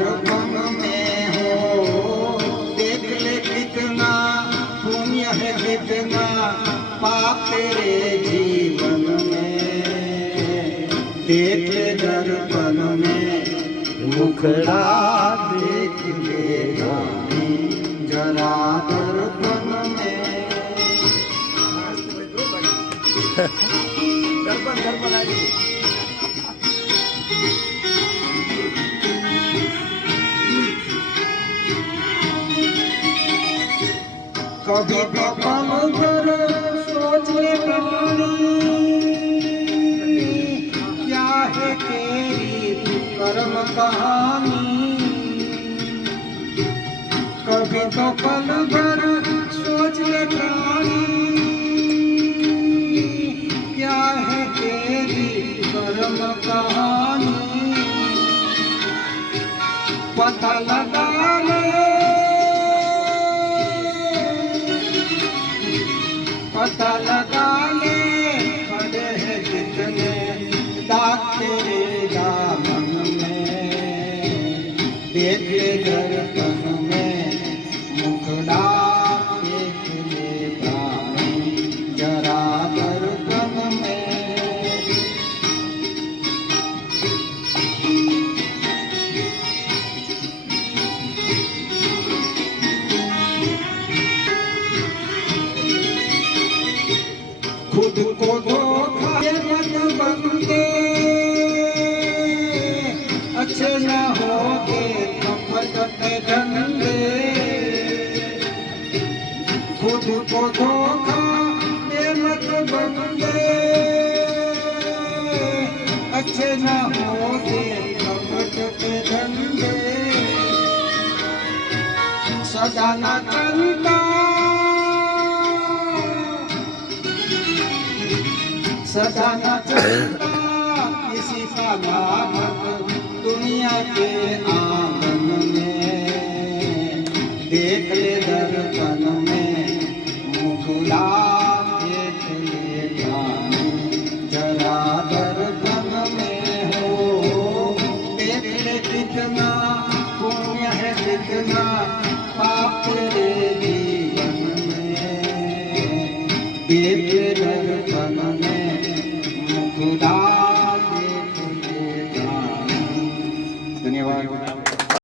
दर्पण में हो, देख ले कितना पुण्य है कितना पाप तेरे जीवन में। देख ले दर्पण में मुखड़ा देख ले रानी जरा दर्पण में। दर्पण दर्पण आई कभी कपल भर सोच ले प्राणी, क्या है तेरी कर्म कहानी। कभी कपल भर सोच ले प्राणी, क्या है तेरी कर्म कहानी। पता लगा ले पता लगा ले पड़े हैं कितने दाग तेरे दामन में। देख ले दर्पण में मुखड़ा देख ले प्राणी जरा दर्पण में। खुद को धोखा मत बनते, अच्छे न होगे कपट के धंधे। खुद को धोखा मत बनते, अच्छे न होगे कपट के धंधे। सदा न चलता सदा न चलता किसी का भाग दुनिया के आंगन में। देख ले दर्पण में मुखड़ा देख ले प्राणी जरा दर्पण में हो। देख ले कितना पुण्य है कितना पाप तेरे